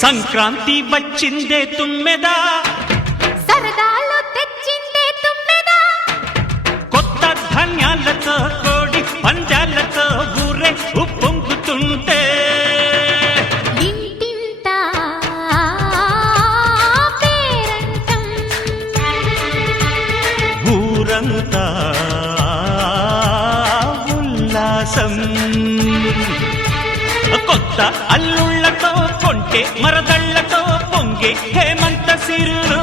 సంక్రాంతి వచ్చిందే తుమ్మెదా, సరదాలు తెచ్చిందే తుమ్మెదా, కొత్త ధాన్యాలతో కోడి పంజాలతో ఊరే ఉప్పొంగుతుంటే ఇంటింటా పేరంటం, ఊరంతా ఉల్లాసం. కొత్త అల్లుళ్లతో కొంటే మరదళ్లతో పొంగే హేమంత సిరులు.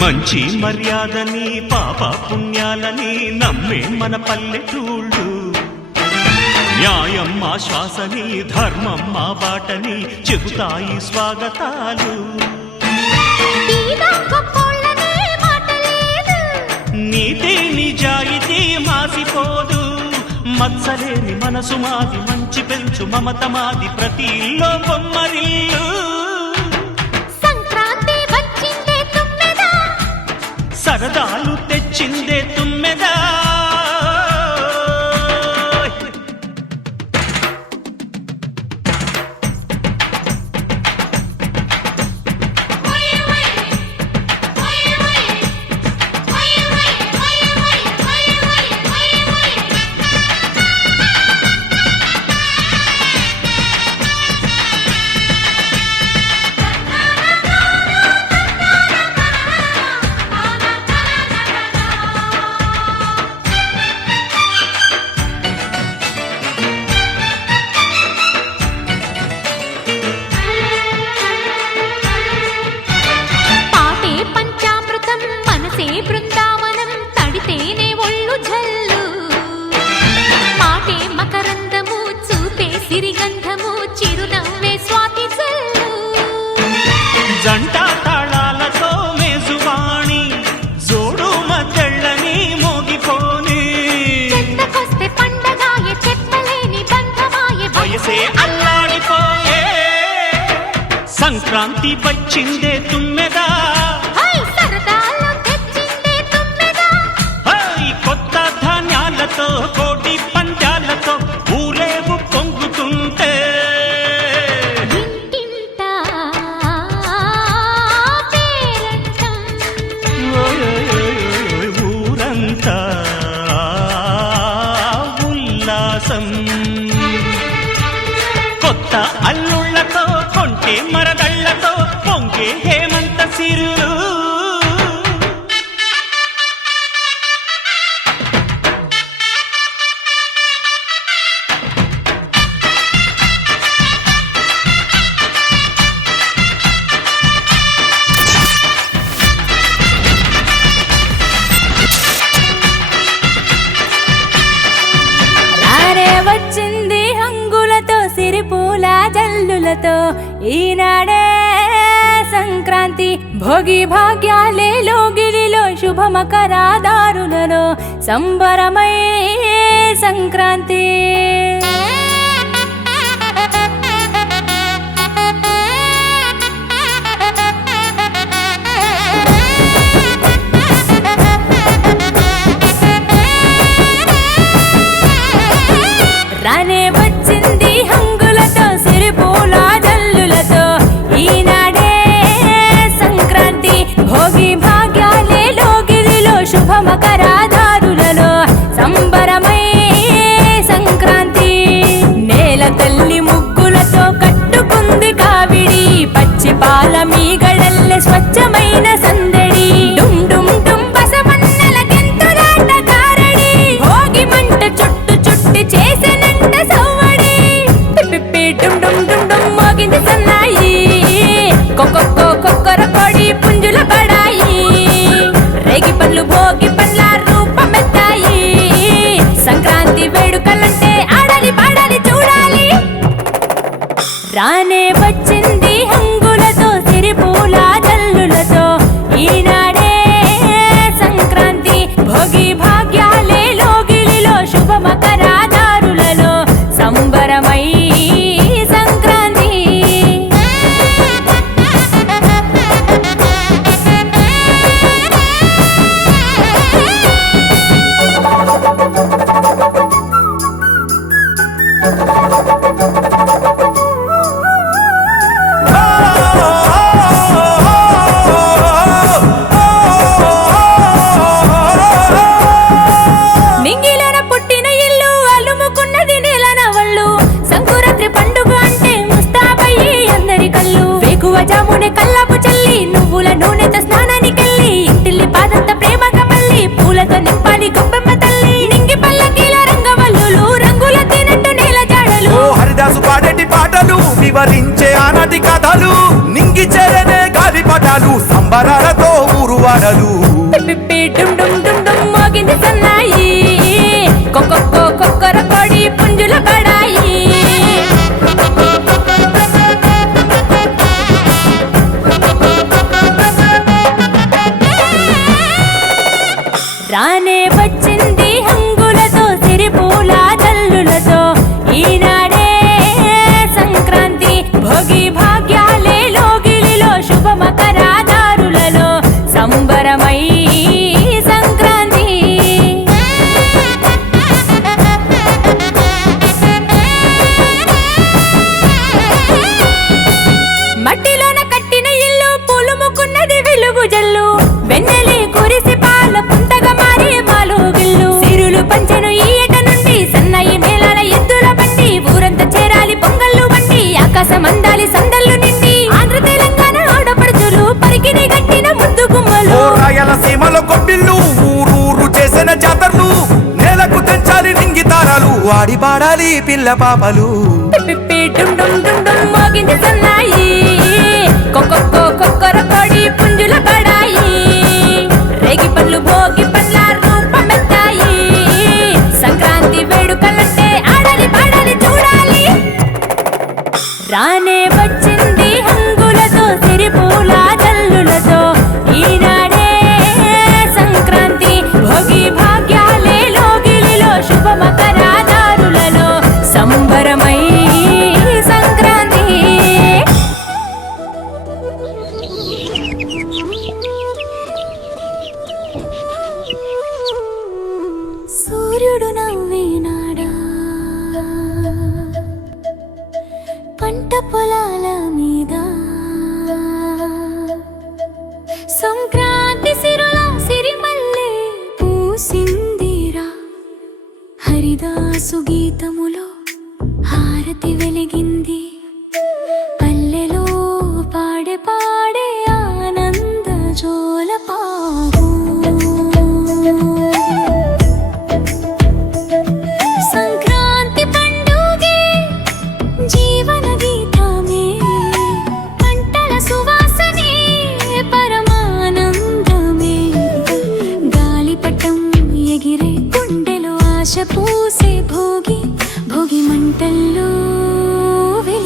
మంచి మర్యాదని పాప పుణ్యాలని నమ్మే మన పల్లెటూళ్ళు, న్యాయం మా శ్వాసని ధర్మం మా బాటని చెబుతాయి స్వాగతాలు. నీతి నిజాయితీ మాసిపోదు, మత్సలేని మనసు మాది, మంచి పెంచు మమత మాది, ప్రతి ఇల్లో బొమ్మరిల్లు. సరదాలు తెచ్చిందే తుమ్మెదా, బృందావనం తడితేనే ఒళ్ళు జల్లు, మాటే మకరందము చూపే సిరిగంధము, చిరునవ్వే స్వాతి జల్లు. జంట తాళాలతో మేజువాణి జోడు మద్దళ్ళని మోగిపోని, చెంతకొస్తే పండగాయే చెప్పలేని బంధమాయే, వయసే అల్లాడిపోయే. సంక్రాంతి వచ్చిందే తుమ్మెదా, కోటి పంజాలతో ఊరేగు పొంగుతుంటే ఇంటింటా పేరంటం, ఊరంతా ఉల్లాసం. కొత్త అల్లుళ్లతో కొంటే మరదళ్లతో పొంగే హేమంత సిరులు. వచ్చింది హంగులతో సిరిపూల జల్లులతో, ఈనాడే సంక్రాంతి. భోగి భాగ్యాలే లోగిలిలో శుభమకరాదారులలో సంబరమై సంక్రాంతి. రానే వచ్చింది హంగులతో సిరిపూల జల్లులతో, ఈనాడే సంక్రాంతి. భోగి భాగ్యాలే లోగిలిలో శుభమకరాదారులలో సంబరమై వేడుకలంటే ఆడాలి పాడాలి చూడాలి. రానే వచ్చింది హంగులతో సిరిపూల జల్లులతో ఈనాడే సంక్రాంతి. భోగి భాగ్యాలే లోగిలిలో శుభ మకరాదారులలో సంబరమై సంక్రాంతి. నింగిలోన పుట్టిన ఇల్లు అలుముకున్నది నేలన వళ్ళు. సంకురాత్రి పండుగ అంటే ముస్తాబయ్యి అందరి కళ్ళు. వేకువ జామునే కల్లాపు చల్లి నువ్వుల నూనెతో స్నానానికెళ్ళి ఇంటిల్లి పాదంత ప్రేమగా మళ్ళీ పూలతో నింపాలి గొప్పమ్మ తల్లి. నింగి పల్లకీల రంగవల్లులు రంగుల తినట్టు నేల జాడలు. ఓ హరిదాసు పాడేటి పాటలు వివరించే ఆనాటి కథలు. నింగి చేరనే గాలిపటాలు సంబరాలతో ఊరువాడలు. పిప్పి డుమ్ డుమ్ డుమ్ డుమ్ మోగింది సన్నాయి. కొక్కొక్కో కొక్కర కొడి పుంజుల బడాయి. రానే వచ్చింది హంగులతో సిరిపూల జల్లులతో ఈనాడే సంక్రాంతి. భోగి భాగ్యాలే లోగిలిలో శుభ మకరాదారులలో సంబరమై సంక్రాంతి. మట్టిలోన కట్టిన ఇల్లు పులుముకున్నది వెలుగు జల్లు. వెన్నెలే కురిసి పాల పుంతగా మారి మాలుగిల్లు. సిరులు పంచెను ఈ ఏట నుండి సన్నాయి మేళాల ఎద్దుల బండి. ఊరంతా చేరాలి పొంగళ్ళు బండి ఆకాశం అందాలి సందళ్ళు నిండి. ఆంధ్ర తెలంగాణ ఆడపడుచులు పరికిని గట్టిన ముద్దు గుమ్మలు. ఓ రాయలసీమలో కొబ్బిళ్ళు ఊరూరు చేసిన జాతరలు. నేలకు తెంచాలి నింగి తారాలు ఆడి పాడాలి పిల్ల పాపలు. పిప్పి డుమ్ డుమ్ డుమ్ డుమ్ మోగింది సన్నాయి. కొక్కొక్కో కొక్కర కొడి పుంజుల బడాయి. రేగి పళ్ళు భోగి పండ్ల రూపమెత్తాయి. సంక్రాంతి వేడుకలంటే ఆడాలి పాడాలి చూడాలి. రానే వచ్చింది హంగులతో సిరిపూల జల్లులతో ఈనాడే సంక్రాంతి. భోగి భాగ్యాలే లోగిలిలో శుభ మకరాదారులలో సంబరమై సంక్రాంతి. సూర్యుడు నవ్వేనాడా పంట పొలాల మీద. సంక్రాంతి సిరుల సిరిమల్లె పూసిందిరా. హరిదాసు గీతములో హారతి వెలిగింది. పల్లెలో పాడే పాడే ఆనంద జోలపావు. సంక్రాంతి పండుగే జీవన గీతమే. పంటల సువాసనే పరమానందమే. గాలిపటం ఎగిరే గుండెలో ఆశ పూసే భోగి. భోగి మంటల్లో వెలిగే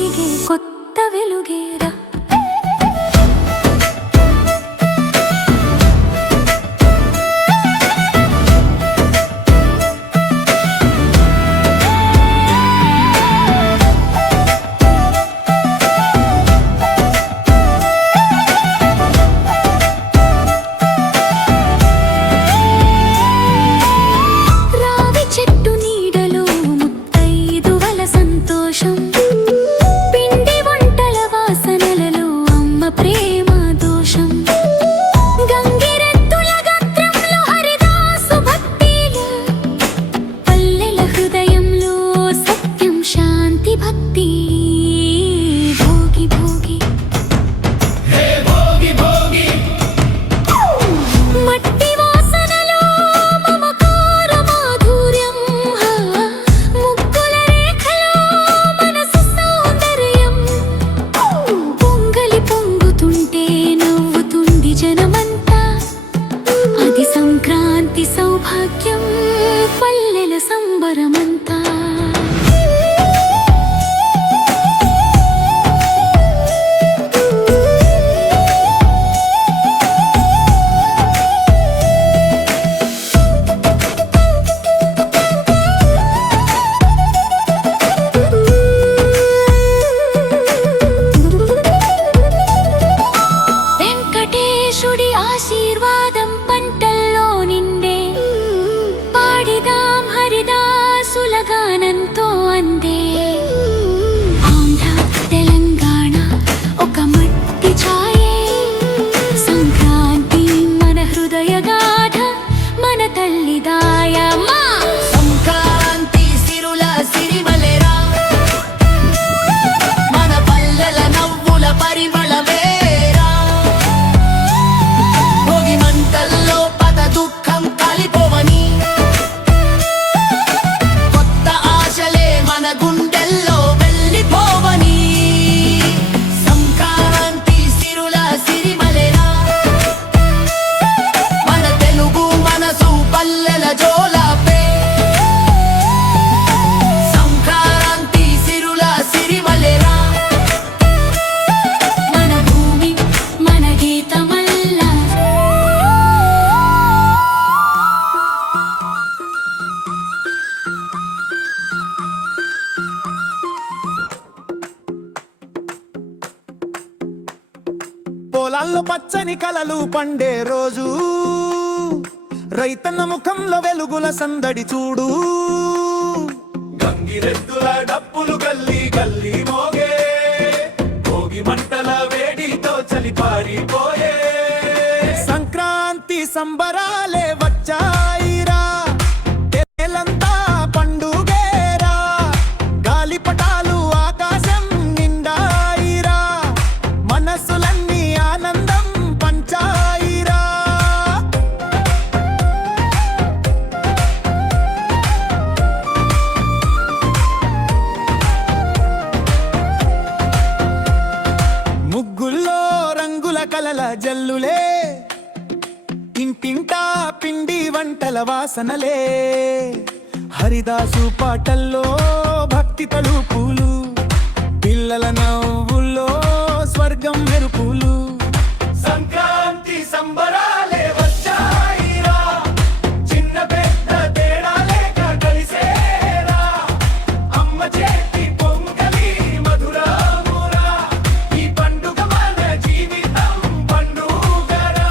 పొలాల్లో పచ్చని కలలు పండే రోజు, రైతన్న ముఖంలో వెలుగుల సందడి చూడు. గంగిరెద్దుల డప్పులు గల్లీ గల్లీ మోగే, భోగి మంటల వేడితో చలి పారిపోయే. సంక్రాంతి సంబరాలే వచ్చాయిరా, తెలంతా పండుగేరా, గాలిపటాలు ఆకాశం నిండాయిరా, మనసులన్నీ ఆనందం పంచాయిరా. ముగ్గుల్లో రంగుల కలల జల్లులే, ఇంటింటా పిండి వంటల వాసనలే, హరిదాసు పాటల్లో భక్తి తలుపులు, పిల్లల నవ్వుల్లో స్వర్గం మెరుపులు. సంక్రాంతి సంబరాలే వచ్చాయిరా, చిన్న పెద్ద తేడా లేక కలిసేరా, అమ్మ చేతి పొంగలి మధురమురా, ఈ పండుగ మన జీవితం పండుగరా.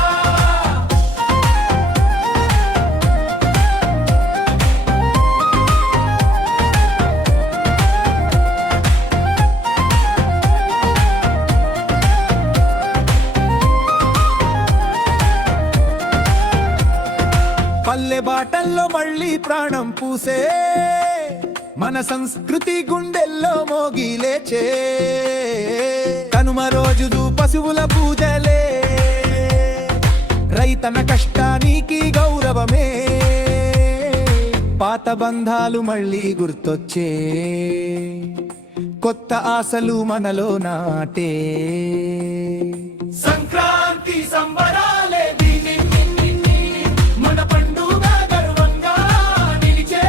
పల్లె బాటల్లో మళ్ళీ ప్రాణం పూసే, మన సంస్కృతి గుండెల్లో మోగి లేచే. కనుమ రోజు పశువుల పూజలే, రైతన కష్టానికి గౌరవమే, పాత బంధాలు మళ్ళీ గుర్తొచ్చే, కొత్త ఆశలు మనలో నాటే. సంక్రాంతి సంబరాలే దీని మన పండుగ గర్వంగా నిలిచే,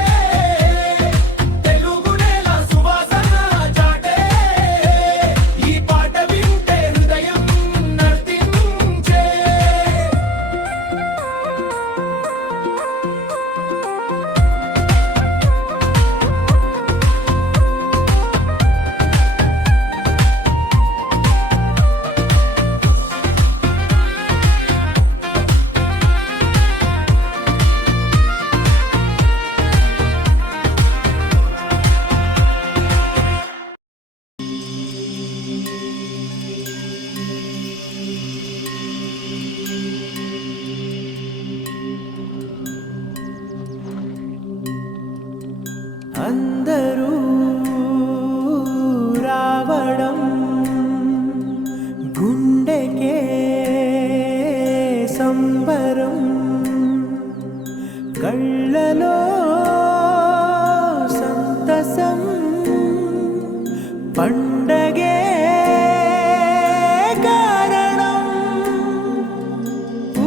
తెలుగు నేల సువాసన చాటే, ఈ పాట వింటే హృదయం నర్తించే. అందరూ రావడం గుండెకే సంబరం, కళ్ళలో సంతసం, పండగే కారణం.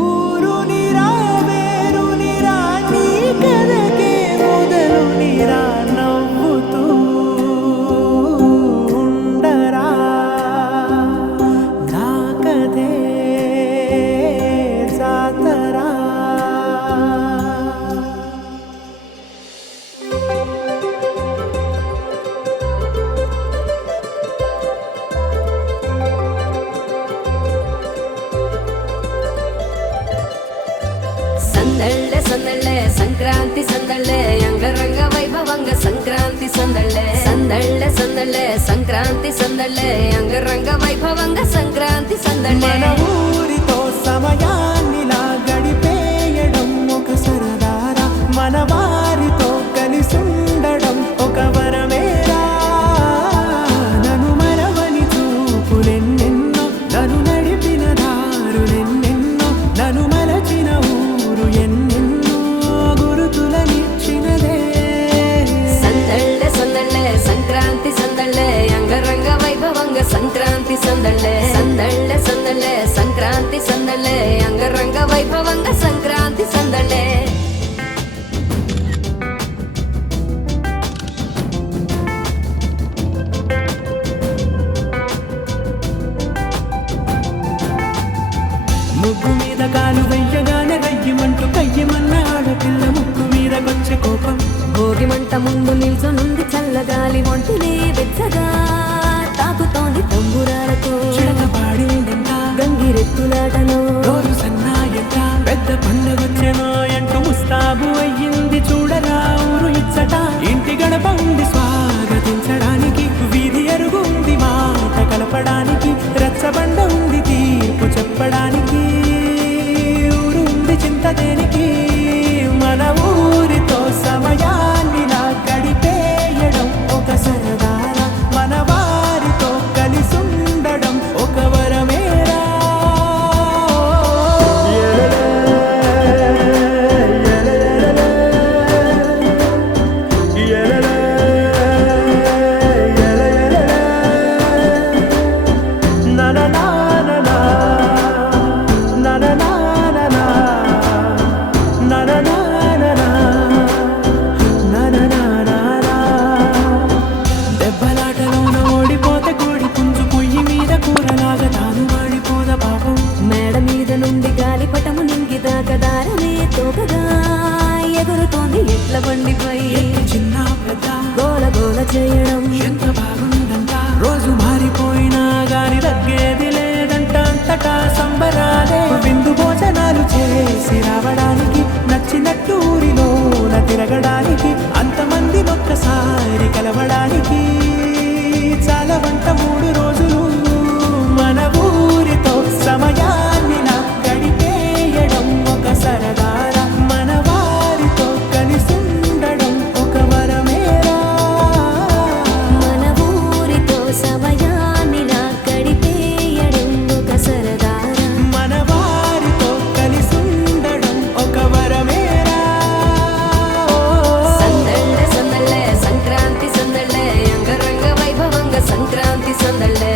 ఊరు నిరా వేరు నిరా, నీ కథకే మొదలు నిరా, నవ్వుతూ ఉండరా, నాకదే జాతరా. సందళ్ళే సందళ్ళే సంక్రాంతి సందళ్ళే, అంగరంగ వైభవంగ సంక్రాంతి సందళ్ళే. సందళ్ళే సందళ్ళే సంక్రాంతి సందళ్ళే, అంగరంగ వైభవంగ సంక్రాంతి సందళ్ళే. మన ఊరితో సమయాన్నిలా గడిపేయడం ఒక సరదారా, మన వారితో కలిసుండడం ఒక వరమేరా. నన్ను మరవని చూపులెన్నెన్నో, నన్ను నడిపిన దారులెన్నెన్నో, నన్ను మలచిన ఊరు ఎన్నెన్నో గురుతులనిచ్చినదే. సందళ్ళే సందళ్ళే సంక్రాంతి సందళ్ళే, అంగరంగ వైభవంగ సంక్రాంతి సందళ్ళే. సందళ్ళే సందళ్ళే సంక్రాంతి సందళ్ళే, అంగరంగ వైభవంగ సంక్రాంతి సందళ్ళే. ముగ్గు మీద కాలు వెయ్యగానే రయ్యమంటూ కయ్యమన్న ఆడపిల్ల ముక్కు మీద కొచ్చే కోపం. భోగి మంట ముందు నిల్చొనుంది చల్లగాలి, ఒంటినే వెచ్చగా తాకుతోంది తంబురాలతో. చిడక పాడిందంట గంగిరెద్దు ఒకసారి కలవడానికి చాలా వంట 3 రోజులు మన ఊరితో సమయాన్ని నా గడిపేయడం ఒక సరదారా మన వారితో కలిసుండడం ఒక వరమేరా మన ఊరితో సమయాన్ని నా గడిపేయడం ఒక సరదారా మన వారితో కలిసుండడం ఒక వరమేరా సందళ్ళే సందళ్ళే సంక్రాంతి సందళ్ళే అంగరంగ వైభవంగ సంక్రాంతి సందళ్ళే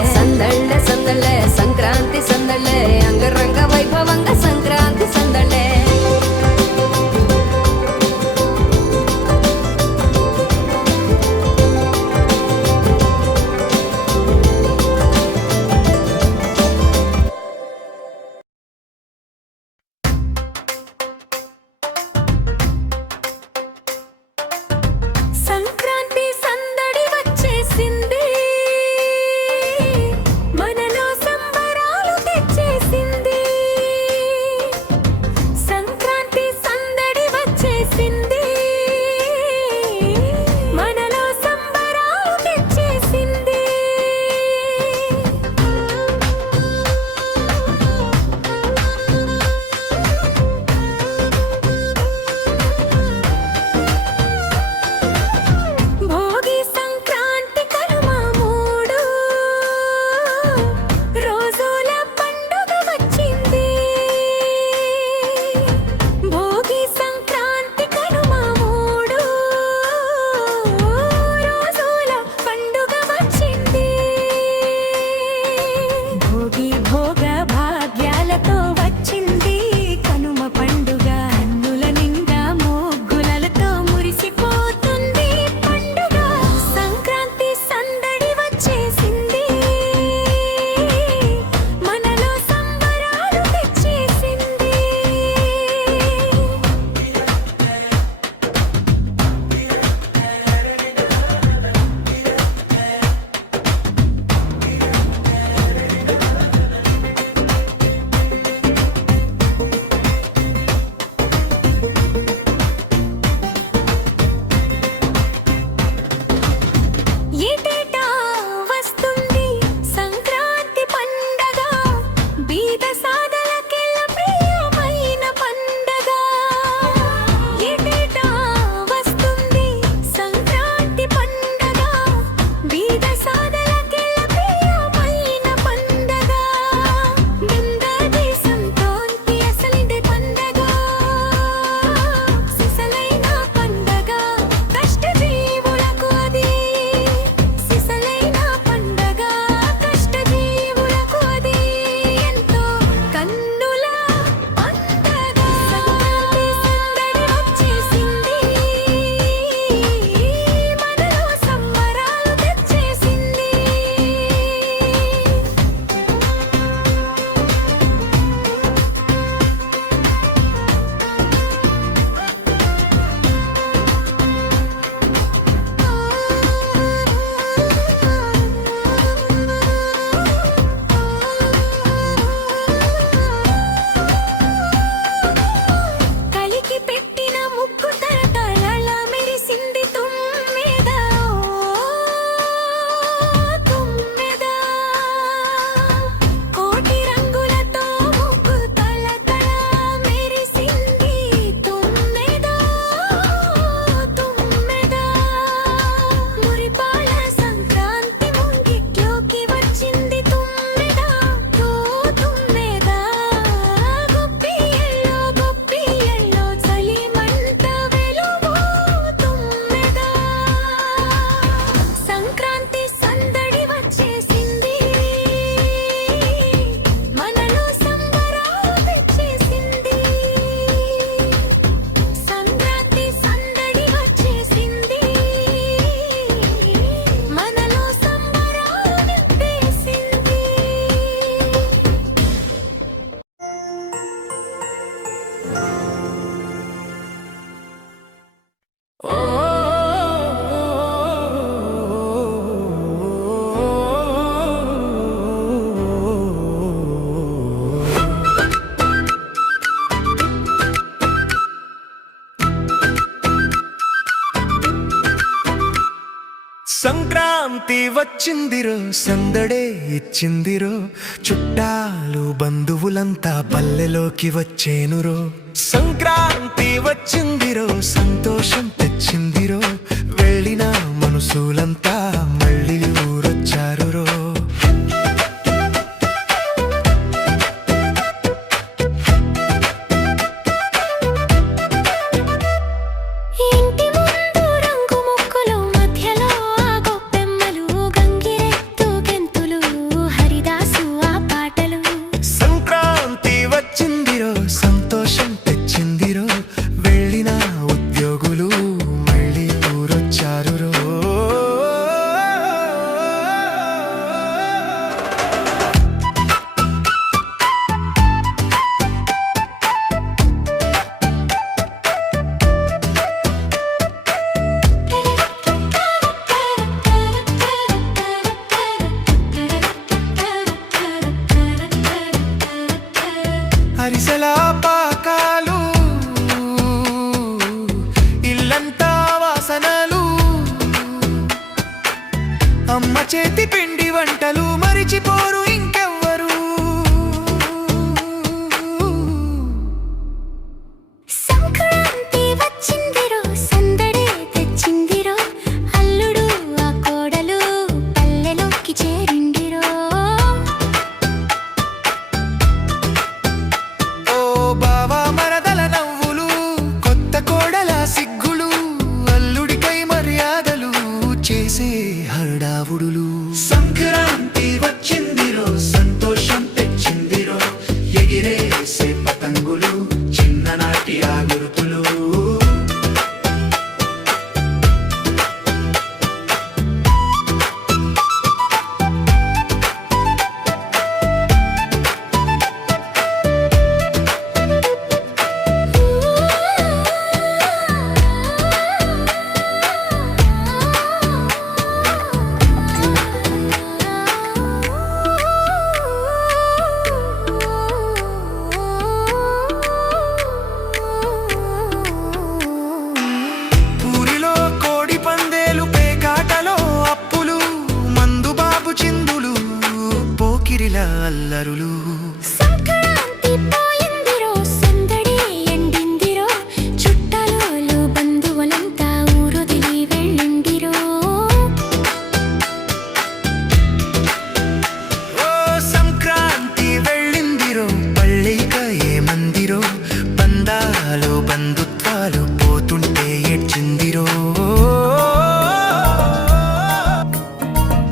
సంక్రాంతి వచ్చిందిరో సందడే ఇచ్చిందిరో చుట్టాలు బంధువులంతా పల్లెలోకి వచ్చేనురో సంక్రాంతి వచ్చిందిరో సంతోషం తెచ్చిందిరో వెళ్ళిన మనసులంతా మళ్ళీ ఊరొచ్చారురో ఇంటి ముందు రంగు ముక్కులు మధ్యలో ఆ గొప్పెమ్మలు గంగిరెత్తు గెంతులు హరిదాసు ఆ పాటలు సంక్రాంతి వచ్చిందిరో సంతోషం తెచ్చిందిరో వెళ్ళిన ఉద్యోగులు మళ్ళీ ఊరొచ్చారురో అరిసెల పాకాలు ఇల్లంతా వాసనలు అమ్మ చేతి పిండి వంటలు మరిచిపోరు ఇంకెవ్వరు సంక్రాంతి వచ్చిందిరో సందడే తెచ్చిందిరో అల్లుడు ఆ కోడలు పల్లెలోకి చేరిండిరో ఓ బావా మరదల నవ్వులు కొత్త కోడల సిగ్గులు అల్లుడికై మర్యాదలు చేసే హడావుడులు సంక్రాంతి వచ్చిందిరో సంతోషం తెచ్చిందిరో ఎగిరేసే పతంగులు చిన్ననాటి ఆ గుర్తులు ఊరిలో కోడి పందేలు పేకాటలో అప్పులు మందుబాబు చిందులు పోకిరిల అల్లరులు సంక్రాంతి పోయిందిరో సందడి ఎండిందిరో చుట్టాలు బంధువులంతా ఊరొదిలి వెళ్ళిండిరో ఓ సంక్రాంతి వెళ్ళిందిరో పళ్ళిక ఏమందిరో బంధాలు బంధుత్వాలు పోతుంటే ఏడ్చిందిరో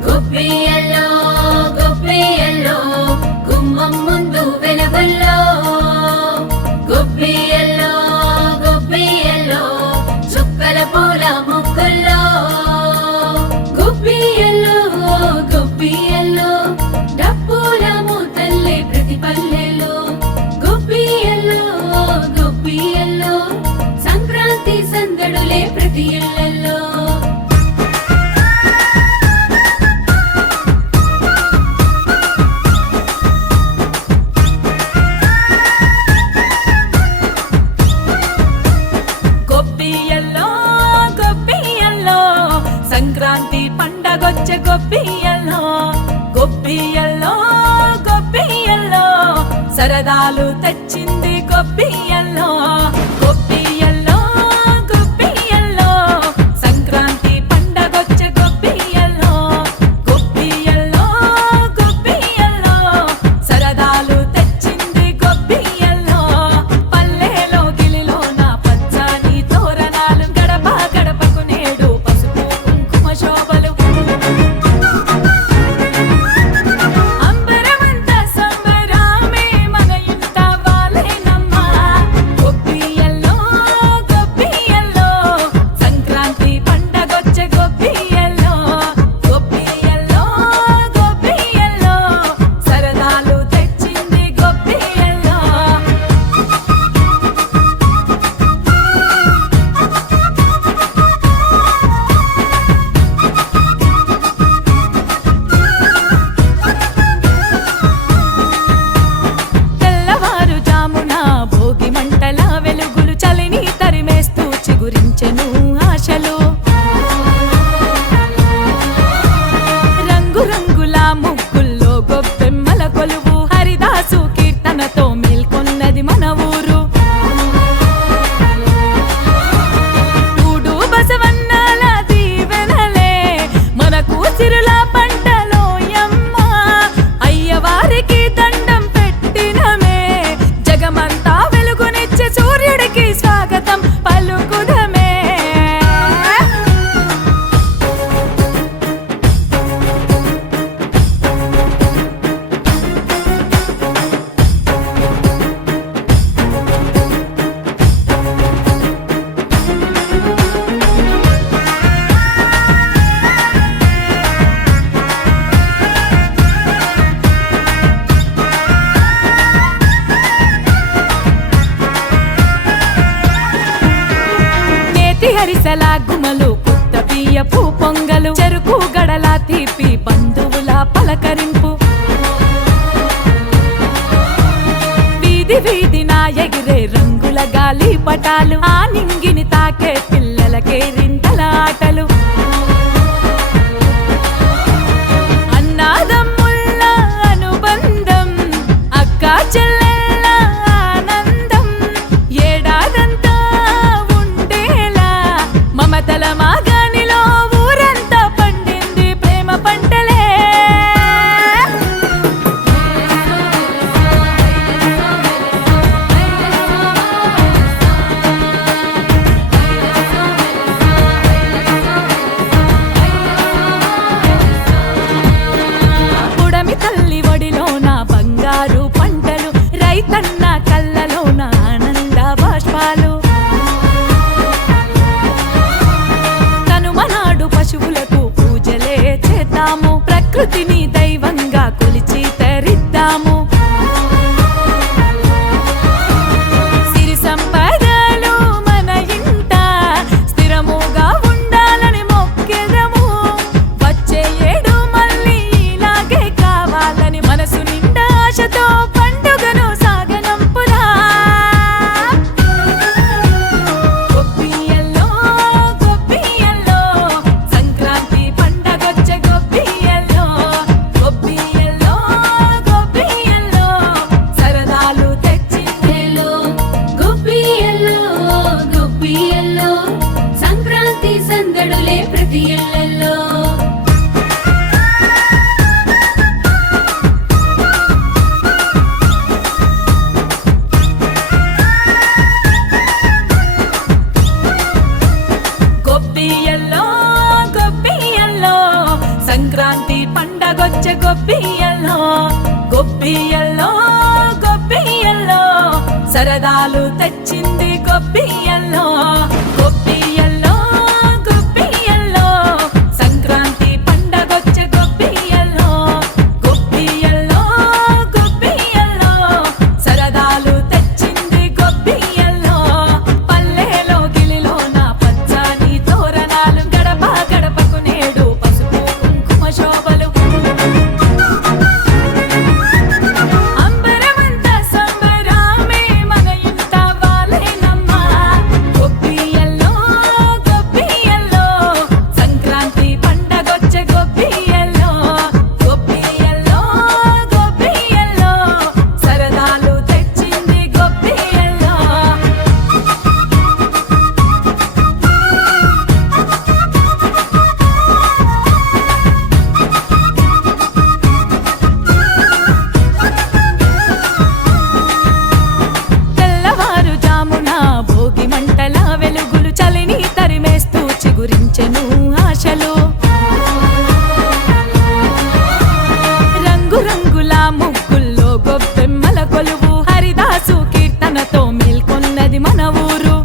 గొప్పియల్లో గొప్పియల్లో గుమ్మం ముందు వెలుగుల్లో గొప్పియల్లో గొప్పియల్లో చుక్కల పూల ముగ్గుల్లో గొప్పియల్లో గొప్పియల్లో డప్పుల మూతల్లే ప్రతి పల్లెలో గొప్పియల్లో గొప్పియల్లో సంక్రాంతి సందడులే ప్రతి ఇళ్ళల్లో గొప్పియల్లో గొప్పియల్లో సంక్రాంతి పండగొచ్చే గొప్పియల్లో గొప్పియల్లో గొప్పియల్లో సరదాలు తెచ్చింది గొప్పియల్లో గొప్పియల్లో గొప్పియల్లో సంక్రాంతి పండగొచ్చే గొప్పియల్లో గొప్పియల్లో గొప్పియల్లో సరదాలు తెచ్చింది గొప్పియల్లో పల్లెలో గిలిలో నా పచ్చని తోరణాలు గడప గడపకు నేడు పసుపు కుంకుమ శోభలు అంబరమంత సంబరామే మన ఇంట వాలేనా కుండల గుమలు కొత్త బియ్యపు పొంగలు చెరుకు గడల తీపి బంధువుల పలకరింపు వీధి వీధిన ఎగిరే రంగుల గాలి పటాలు ఆ నింగిని తాకే పిల్లలకే రింతల ఆటలు అన్నాదమ్ముళ్ళ అనుబంధం అక్కా చెల్లెళ్ళ ఆనందం ఏడాదంతా ఉండేలా మమతల మాగానిలో ఊరంతా పండింది ప్రేమ పంటలే పుడమి తల్లి ఒడిలోన బంగారు పంటలు రైతన్న కళ్ళలోన ఆనంద బాష్పాలు కనుమనాడు పశువులకు పూజలే చేద్దాము ప్రకృతిని దైవంగా కొలిచి తరిద్దాము సిరి సంపదలు మన ఇంట స్థిరముగా ఉండాలని మొక్కెదము వచ్చే ఏడు మళ్ళీ ఇలాగే కావాలని మనసు నిండా ఆశతో పండుగను సాగనంపుదా గొబ్బియ్యల్లో గొబ్బియ్యల్లో సంక్రాంతి పండగొచ్చే గొబ్బియ్యల్లో గొబ్బియ్యల్లో గొబ్బియ్యల్లో సరదాలు తెచ్చిందేలో గొబ్బియ్యల్లో గొబ్బియ్యల్లో సంక్రాంతి సందడులే ప్రతి ఇళ్ళల్లో గొబ్బియ్యల్లో గొబ్బియ్యల్లో సంక్రాంతి పండగొచ్చే గొబ్బియ్యల్లో గొబ్బియ్యల్లో గొబ్బియ్యల్లో సరదాలు తెచ్చింది గొబ్బియ్యల్లో గొబ్బియ్యల్లో గొబ్బియ్యల్లో సంక్రాంతి పండగొచ్చే గొబ్బియ్యల్లో గొబ్బియ్యల్లో గొబ్బియ్యల్లో సరదాలు తెచ్చింది గొబ్బియ్యల్లో పల్లెలో గిలిలోన పచ్చని తోరణాలు గడప గడపకు నేడు పసుపు కుంకుమ శోభలు అంబరమంతా సంబరామే మన ఇంట వాలేనమ్మా గొబ్బియ్యల్లో గొబ్బియ్యల్లో సంక్రాంతి పండగొచ్చే గొబ్బియ్యల్లో గొబ్బియ్యల్లో గొబ్బియ్యల్లో సరదాలు తెచ్చింది గొబ్బియ్యల్లో తెల్లవారుజామున భోగి మంటల వెలుగులు చలిని తరిమేస్తూ చిగురించెను ఆశలు రంగురంగుల ముగ్గుల్లో గొబ్బెమ్మల కొలువు హరిదాసు కీర్తనతో మేల్కొన్నది మన ఊరు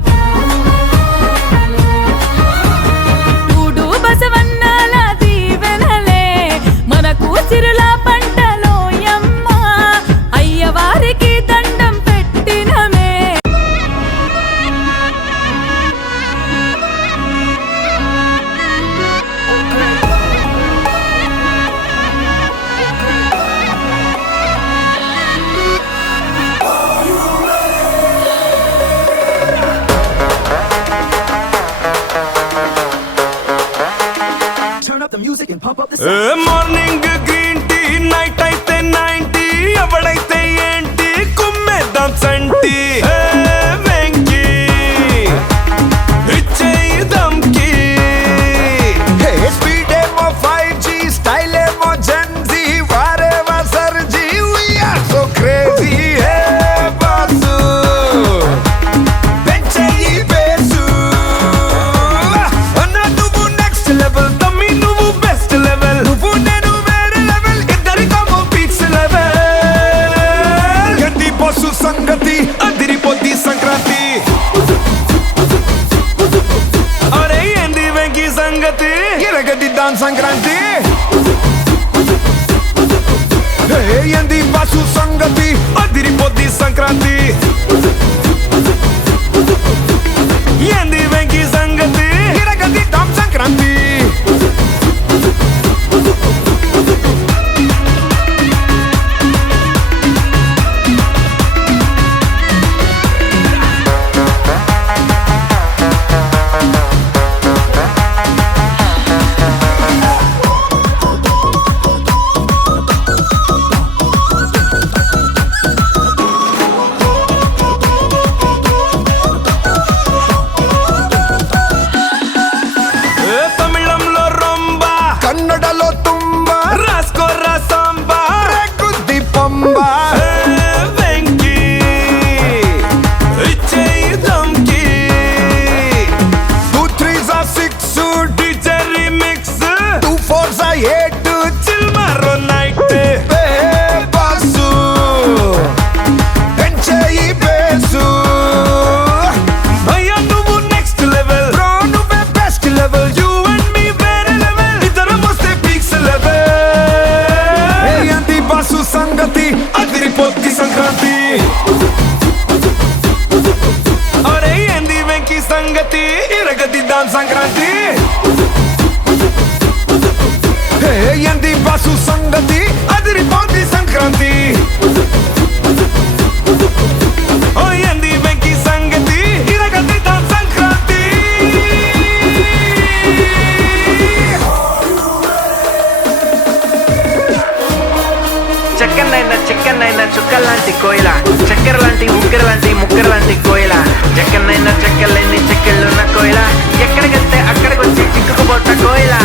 ఊడు బసవన్నాల దీవెనలే మనకు సిరుల పంటలో యమ్మ అయ్యవారికి దండం పెట్టినమే Turn up the music and pump up the morning green tea night అయితే 90 ఎవడైతే ఏంటి కుమ్మేద్దాం సంటి వెంకి ఇచ్చేయి దమ్కి స్పీడ్ ఏమో 5G స్టైల్ ఏమో జెన్జీ వారేవా సర్జీ we are so crazy boss పెంచేయి బేసు అన్న నువ్వు నెక్స్ట్ లెవెల్ తమ్మి నువ్వు బెస్ట్ లెవెల్ నువ్వు నేను వేరే లెవెల్ ఇద్దరికమో పీక్స్ లెవెల్ ఎక్కడికెళ్తాం సంక్రాంతి హే ఎంది బస్సు సంగతి అదిరిపోద్ది సంక్రాంతి ఓ ఎంది వెంకి సంగతి ఇరగదిద్దాం సంక్రాంతి చెక్కనైనా చుక్కలాంటి కోయిల చక్కెర లాంటి ఉక్కెర లాంటి ముక్కెర లాంటి కోయిల చెక్కనైనా చెక్కలేని చెక్కెళ్ళున్న కోయిల ఎక్కడికెళ్తే అక్కడికి వచ్చి చిక్కుకుపోత కోయిల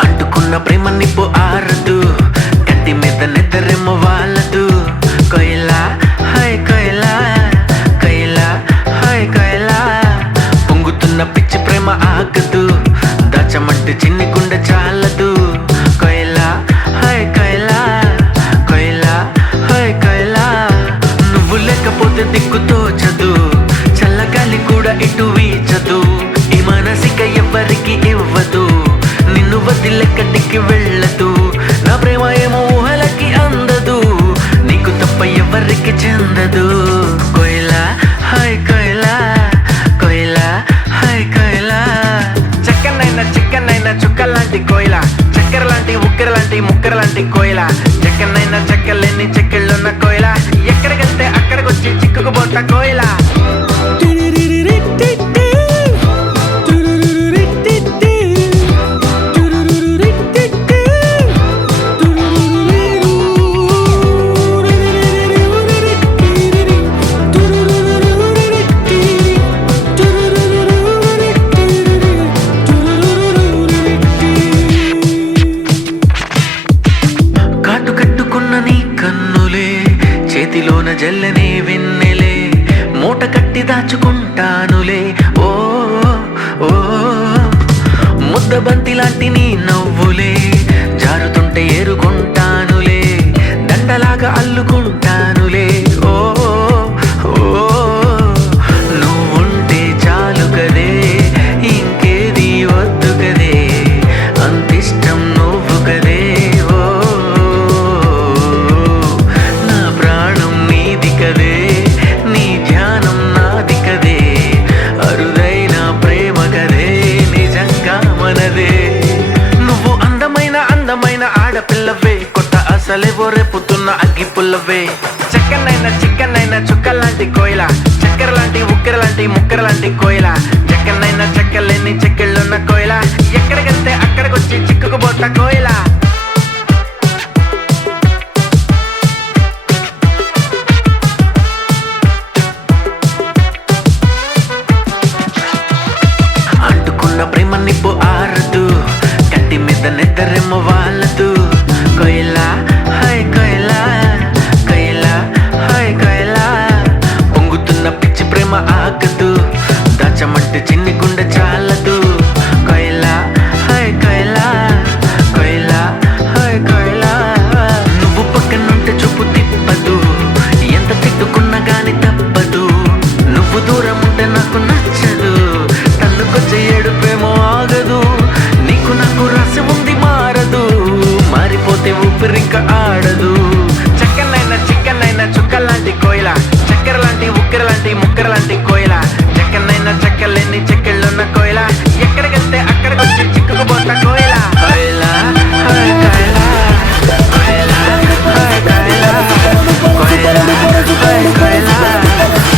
అంటుకున్న ప్రేమ నిప్పు ఆరదు కంటి మీద నిద్రెమ్మ వాళ్ళదు కోయిల హాయ్ కోయిల పొంగుతున్న పిచ్చి ప్రేమ ఆగదు దాచమంటే చిన్ని గుండె చాలదు కోయిల హాయ్ కోయిల హాయ్ కోయిల నువ్వు లేకపోతే దిక్కు తోచదు చల్లగాలి కూడా ఇటు వీచదు ఈ మనసిక ఎవ్వరికి ఇవ్వదు నిన్ను వదిలెక్కడికి వెళ్ళదు నా ప్రేమ ఏమో ఊహలకి అందదు నీకు తప్ప ఎవరికి చెందదు కోయిల హాయ్ కోయిల హాయ్ కోయిల చెక్కనైనా చుక్కలాంటి కోయిల చక్కెర లాంటి ఉక్కెర లాంటి ముక్కెర లాంటి కోయిల చెక్కనైనా చెక్కలేని చెక్కెళ్ళున్న కోయిల ఎక్కడికెళ్తే అక్కడికి వచ్చి చిక్కుకుపోత కోయిల చేతిలోన జల్లనే వెన్నెలే మూట కట్టి దాచుకుంటానులే ఓ ఓ ముద్దబంతి లాంటి నీ నవ్వులే జారుతుంటే ఏరుకుంటానులే దండలాగా అల్లుకుంటానులే ఓ ఓ నువ్వుంటే చాలు కదే ఇంకేది వద్దు కదే అంతిష్టం నువ్వు కదే నీ ధ్యానం నాది కదే అరుదైన ప్రేమ కదే నిజంగా మనదే నువ్వు అందమైన ఆడపిల్లవే కొత్త అసలేవో రేపుతున్న అగ్గి పుల్లవే చెక్కనైనా చుక్కలాంటి కోయిల చక్కెర లాంటి ఉక్కెర లాంటి ముక్కెర లాంటి కోయిల చెక్కనైనా చెక్కలేని చెక్కెళ్ళున్న కోయిల ఎక్కడికెళ్తే అక్కడికి వచ్చి చిక్కుకుపోత కోయిల ప్రేమ నిప్పు ఆరదు కంటి మీద నిద్రెమ్మ వాళ్ళదు కోయిల హాయ్ కోయిల హాయ్ కోయిల పొంగుతున్న పిచ్చి ప్రేమ ఆగదు దాచమంటే చిన్ని గుండె చాలదు కోయిల హాయ్ కోయిల హాయ్ కోయిల నువ్వు పక్కనుంటే చూపు తిప్పదు ఎంత తిట్టుకున్నా గాని తప్పదు నువ్వు దూరం ఉంటే నాకు నచ్చదు తన్నుకొచ్చే ఏడుపేమో ఆగదు నీకు నాకు రాసి ఉంది మారదు మారిపోతే ఊపిరింక ఆడదు చెక్కనైనా చుక్కలాంటి కోయిల చక్కెర లాంటి ఉక్కెర లాంటి ముక్కెర లాంటి కోయిల చెక్కనైనా చెక్కలేని చెక్కెళ్ళున్న కోయిల ఎక్కడికెళ్తే అక్కడికి వచ్చి చిక్కుకుపోత కోయిల కోయిల హాయ్ కోయిల కోయిల హాయ్ కోయిల కోయిల హాయ్ కోయిల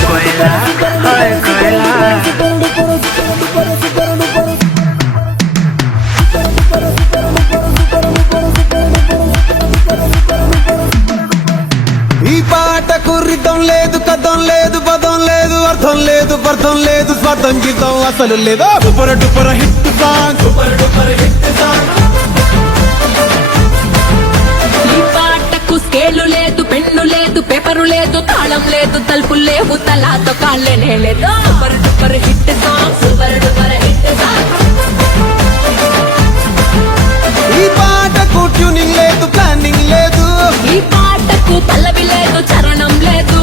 కోయిల హాయ్ కోయిల ఈ పాటకు రితం లేదు కథం లేదు పదం లేదు అర్థం లేదు అర్థం లేదు స్వార్థం గీతం అసలు లేదు సూపర్ డూపర్ హిట్ సాంగ్ ఈ పాటకు స్కేలు లేదు పెన్ను లేదు పేపరు లేదు తాళం లేదు తలుపులు లేవు తలాతో కాళ్ళనే లేదు super duper hit song super duper hit song ఈ పాటకు ట్యూనింగ్ లేదు ప్లానింగ్ లేదు ఈ పాటకు పల్లవి లేదు చరణం లేదు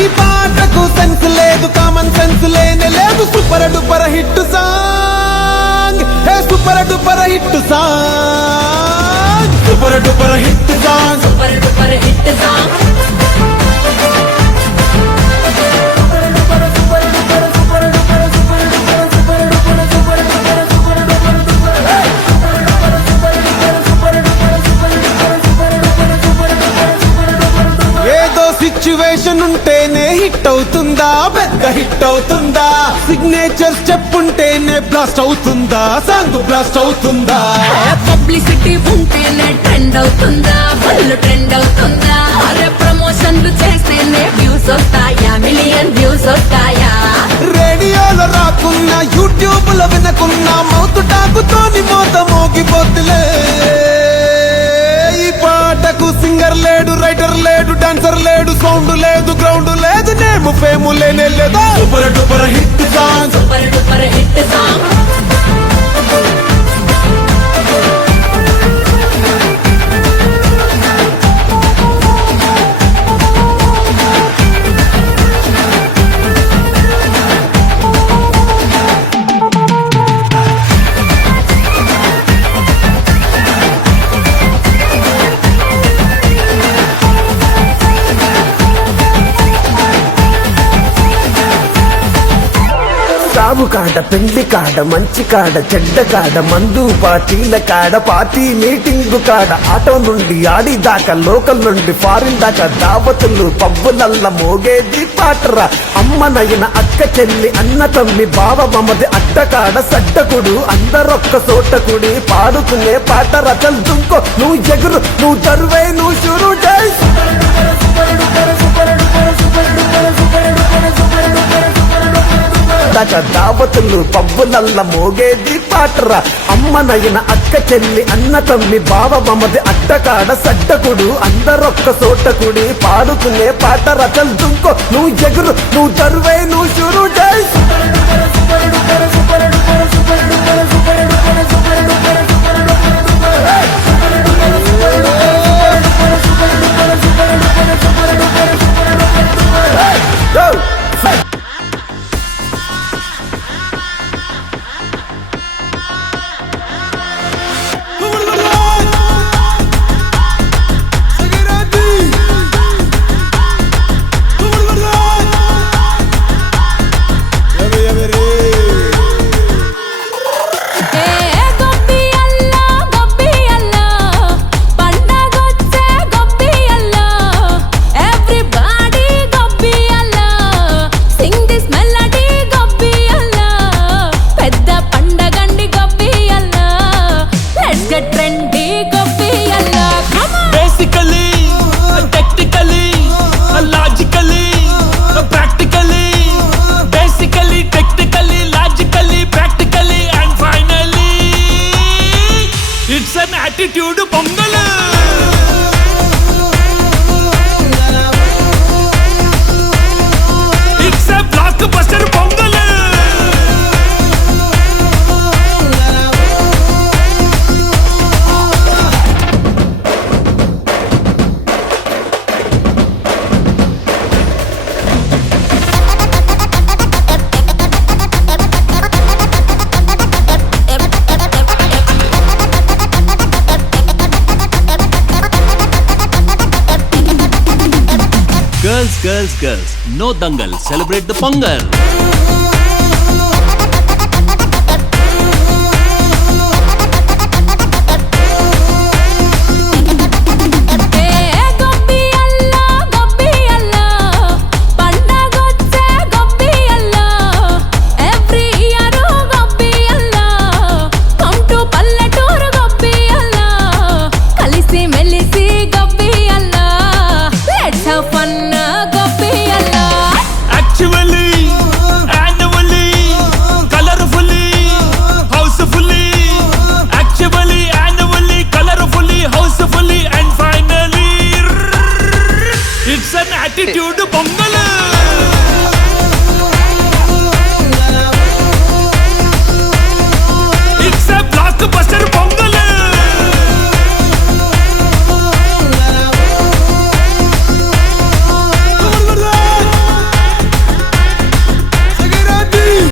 ఈ పాటకు సెన్స్ లేదు కామన్ సెన్స్ లేనే లేదు super duper hit song hey super duper hit song super duper ఉంటేనే హిట్ అవుతుందా, పెద్ద హిట్ అవుతుందా? సిగ్నేచర్ స్టెప్ ఉంటేనే బ్లాస్ట్ అవుతుందా, సాంగ్ బ్లాస్ట్ అవుతుందా? పబ్లిసిటీ ఉంటేనే ట్రెండ్ అవుతుందా, ఫుల్ ట్రెండ్ అవుతుందా? అరే ప్రమోషన్లు చేస్తేనే వ్యూస్ వస్తాయా, మిలియన్ వ్యూస్ వస్తాయా? రేడియోలో రాకున్నా యూట్యూబ్ లో వినకున్నా మౌత్ టాకుతోని మోత మోగిపోతులే. ఈ పాటకు సింగర్ లేడు, రైటర్ లేడు, డాన్సర్ లేడు, సౌండ్ లేదు, గ్రౌండ్ లేదు, నేమ్ ఫేమ్ లేనే లేదా. Super duper hit song, super duper hit song. సాగు కాడ, పెళ్లి కాడ, మంచి కాడ, చెడ్డ కాడ, మందు పార్టీల కాడ, పార్టీ మీటింగ్ కాడ, ఆటో నుండి ఆడి దాకా, లోకల్ నుండి ఫారిన్ దాకా, దావతులు పబ్బులల్ల మోగేది పాటరా. అమ్మనైన అక్క చెల్లి అన్న తమ్మి బావ మమది అడ్డ కాడ సడ్డకుడు అందరొక్క సోటకుడి పాడుకునే పాట రచల్ దుంకో నువ్వు ఎగురు, నువ్వు దరువే, నువ్వు షురు జై. దావతులు పబ్బులల్ల మోగేది పాటరా. అమ్మనైన అక్క చెల్లి అన్న తమ్మి బావ మమది అడ్డకాడ సడ్డకుడు అందరొక్క సోటకుడి పాడుకునే పాట రచల్ దుంకో నువ్వు ఎగురు, నువ్వు దరువే, నువ్వు షురు జై. Attitude pongal. It's a block buster pongal. Girls, no dangal. Celebrate the Pongal.